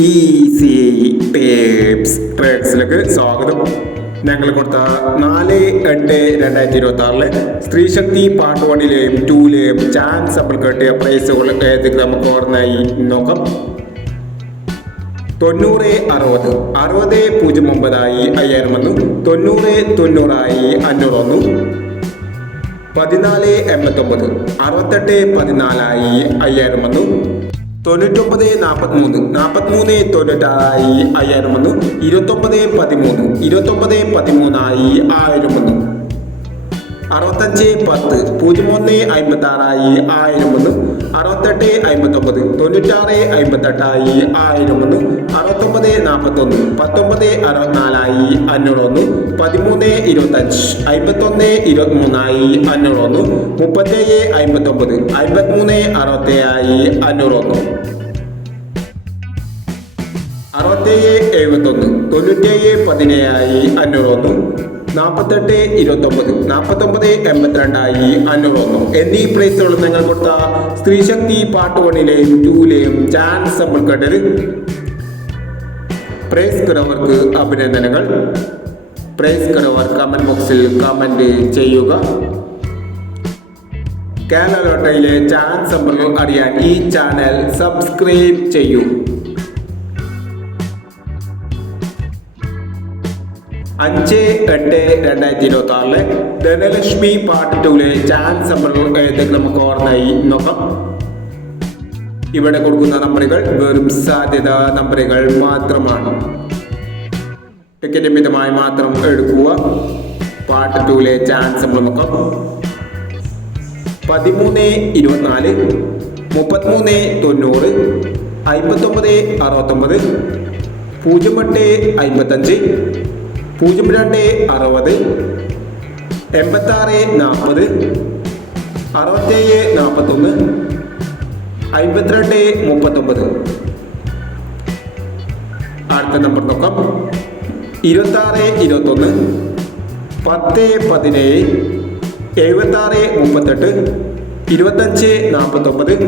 Easy ട്രേഡ്സിലേക്ക് സ്വാഗതം. ഞങ്ങൾ കൊടുത്ത 4/8/2026 സ്ത്രീശക്തി പാർട്ട് 1ലെയും 2ലെയും ചാൻസ് അപ്പോൾ കിട്ടിയ പ്രൈസുകൾ ഏതൊക്കെ നമുക്ക് ഓർമ്മയായി നോക്കാം. 90-60 60-09 5000 വന്നു. 90-90 500 വന്നു. 14-89 68-14 5000 വന്നു. 99-43 43-96 5000 വന്നു. 29-13 29-13 1000 വന്നു. 65-10 01-56 1000 വന്നു. 68-59 96-58 1000 വന്നു. 69-41 19-64 500 വന്നു. 13-25 51-23 500 വന്നു. 37-59 53-67 500 വന്നു. 67-71 97-17 500 വന്നു. 48-29 49-82 500 വന്നു. എന്നീ പ്രൈസുകൾ നിങ്ങൾ കൊടുത്ത സ്ത്രീശക്തി പാർട്ട് 1ലെയും 2ലെയും ചാൻസ് നമ്മൾ കണ്ടത്. പ്രൈസ് കിടവർക്ക് അഭിനന്ദനങ്ങൾ. പ്രൈസ് കിടവർ കമന്റ് ബോക്സിൽ കമന്റ് ചെയ്യുക. കേരള ലോട്ടറിയിലെ ചാൻസ് നമ്പറുകൾ അറിയാൻ ഈ ചാനൽ സബ്സ്ക്രൈബ് ചെയ്യൂ. 5/8/2026 ധനലക്ഷ്മി പാർട്ട് 2ലെ ചാൻസ് നമ്പറുകൾ ഏതൊക്കെ നമുക്ക് ഓർമ്മയായി നോക്കാം. ഇവിടെ കൊടുക്കുന്ന നമ്പറുകൾ വെറും സാധ്യത നമ്പറുകൾ മാത്രമാണ്. ടിക്കറ്റ് മിതമായി മാത്രം എടുക്കുക. പാർട്ട് 2ലെ ചാൻസ് നമ്പർ നോക്കാം. 13-24 33-90 59-69 08-55 02-60 86-40 67-41 52-39. അടുത്ത നമ്പർ നോക്കാം. 26-21 10-17 76-38 25-49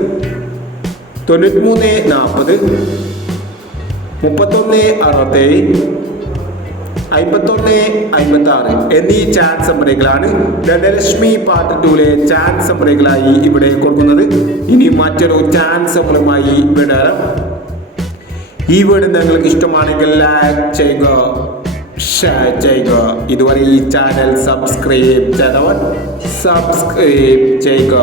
93-40 31-67 51-56 എന്നീ ചാൻസ് നമ്പറുകളാണ് ധനലക്ഷ്മി പാർട്ട് 2ലെ ചാൻസ് നമ്പറുകളായി ഇവിടെ കൊടുക്കുന്നത്. ഇനി മറ്റൊരു ചാൻസ് നമ്പറുമായി വിടാം. ഈ വീഡിയോ നിങ്ങൾക്ക് ഇഷ്ടമാണെങ്കിൽ ലൈക്ക് ചെയ്യുക, ഷെയർ ചെയ്യുക. ഇതുവരെ ഈ ചാനൽ സബ്സ്ക്രൈബ് ചെയ്തവർ സബ്സ്ക്രൈബ് ചെയ്യുക.